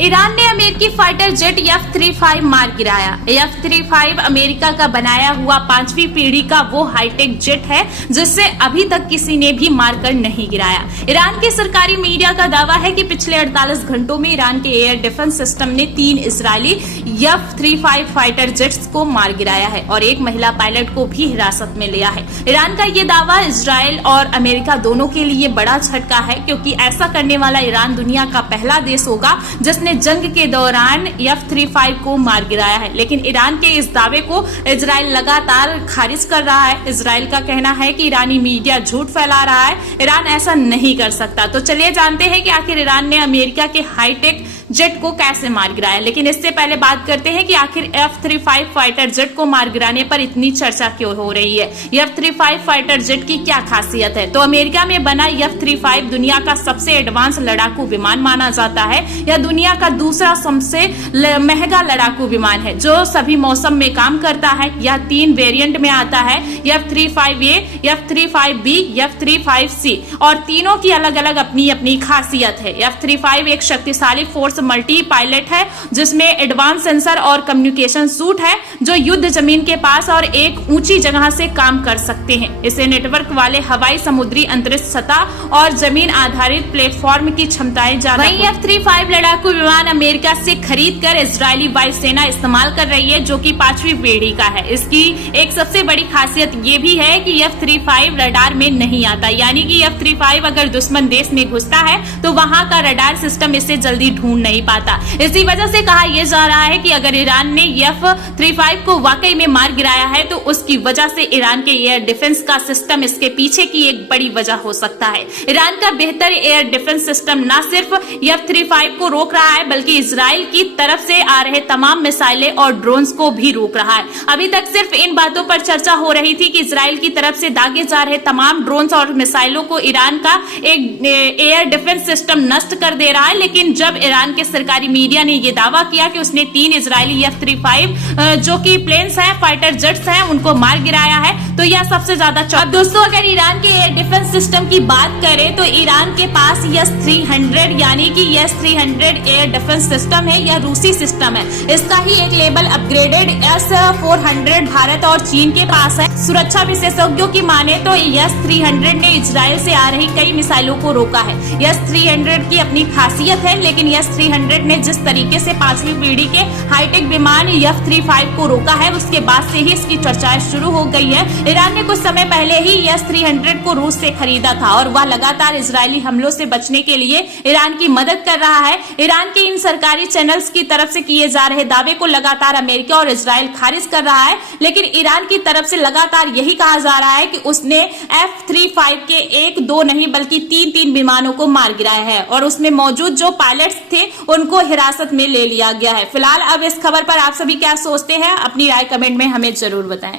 Iran ने अमेरिकी fighter jet F-35 मार गिराया। F-35 अमेरिका का बनाया हुआ 5वीं पीढ़ी का वो हाईटेक जेट है जिससे अभी तक किसी ने भी मारकर नहीं गिराया। ईरान के सरकारी मीडिया का दावा है कि पिछले 48 घंटों में ईरान के एयर डिफेंस सिस्टम ने 3 इजरायली F-35 फाइटर जेट्स को मार गिराया है और एक महिला पायलट को भी हिरासत में लिया है। ईरान का ये दावा इजराइल और अमेरिका दोनों के लिए बड़ा झटका है, क्योंकि ऐसा करने वाला ईरान दुनिया का पहला देश होगा जिसने जंग के दौरान F-35 को मार गिराया है। लेकिन ईरान के इस दावे को इजराइल लगातार खारिज कर रहा है। इजराइल का कहना है कि ईरानी मीडिया झूठ फैला रहा है, ईरान ऐसा नहीं कर सकता। तो चलिए जानते हैं कि आखिर ईरान ने अमेरिका के हाईटेक जेट को कैसे मार गिराया। लेकिन इससे पहले बात करते हैं कि आखिर F-35 फाइटर जेट को मार गिराने पर इतनी चर्चा क्यों हो रही है। F-35 फाइटर जेट की क्या खासियत है। तो अमेरिका में बना F-35 दुनिया का सबसे एडवांस लड़ाकू विमान माना जाता है। यह दुनिया का दूसरा सबसे महंगा लड़ाकू विमान है जो सभी मौसम में काम करता है। यह 3 वेरिएंट में आता है, F-35A, F-35B, F-35C, और तीनों की अलग अलग अपनी अपनी खासियत है। F-35 एक शक्तिशाली फोर्स मल्टी पायलट है जिसमें एडवांस सेंसर और कम्युनिकेशन सूट है जो युद्ध जमीन के पास और एक ऊंची जगह से काम कर सकते हैं। इसे नेटवर्क वाले हवाई, समुद्री, अंतरिक्ष सतह और जमीन आधारित प्लेटफॉर्म की क्षमताएं ज्यादा। वहीं F-35 लड़ाकू विमान अमेरिका से खरीद कर इजरायली वायुसेना इस्तेमाल कर रही है जो कि 5वीं पीढ़ी का है। इसकी एक सबसे बड़ी खासियत ये भी है कि F-35 रडार में नहीं आता, यानी कि F-35 अगर दुश्मन देश में घुसता है तो वहां का रडार सिस्टम इसे जल्दी ढूंढ नहीं पाता। इसी वजह से कहा यह जा रहा है कि अगर ईरान ने F-35 को वाकई में मार गिराया है तो उसकी वजह से ईरान के एयर डिफेंस का सिस्टम इसके पीछे की एक बड़ी वजह हो सकता है। ईरान का बेहतर एयर डिफेंस सिस्टम न सिर्फ F-35 को रोक रहा है बल्कि इजराइल की तरफ से आ रहे तमाम मिसाइलें और ड्रोन्स को भी रोक रहा है। अभी तक सिर्फ इन बातों पर चर्चा हो रही थी कि इजराइल की तरफ से दागे जा रहे तमाम ड्रोन्स और मिसाइलों को ईरान का एक एयर डिफेंस सिस्टम नष्ट कर दे रहा है। लेकिन जब ईरान के सरकारी मीडिया ने यह दावा किया कि उसने 3 इजरायली F-35 जो कि प्लेन्स हैं, फाइटर जेट्स हैं, उनको मार गिराया है, तो यह सबसे ज्यादा। अब दोस्तों, अगर ईरान के एयर डिफेंस सिस्टम की बात करें तो ईरान के पास S-300 यानी कि S-300 एयर डिफेंस सिस्टम है। यह रूसी सिस्टम है। इसका ही एक लेवल अपग्रेडेड S-400 भारत और चीन के पास है। सुरक्षा विशेषज्ञों की माने तो S-300 ने इजराइल से आ रही कई मिसाइलों को रोका है। S-300 की अपनी खासियत है, लेकिन S-300 ने जिस तरीके से 5वीं पीढ़ी के हाईटेक विमान F-35 को रोका है उसके बाद से ही इसकी चर्चाएं शुरू हो गई है। ईरान ने कुछ समय पहले ही S-300 को रूस से खरीदा था और वह लगातार इजरायली हमलों से बचने के लिए ईरान की मदद कर रहा है। ईरान के इन सरकारी चैनल्स की तरफ से किए जा रहे दावे को लगातार अमेरिका और इजराइल खारिज कर रहा है, लेकिन ईरान की तरफ से लगातार यही कहा जा रहा है कि उसने F-35 के 1-2 नहीं बल्कि 3-3 विमानों को मार गिराया है और उसमें मौजूद जो पायलट्स थे उनको हिरासत में ले लिया गया है। फिलहाल अब इस खबर पर आप सभी क्या सोचते हैं, अपनी राय कमेंट में हमें जरूर बताएं।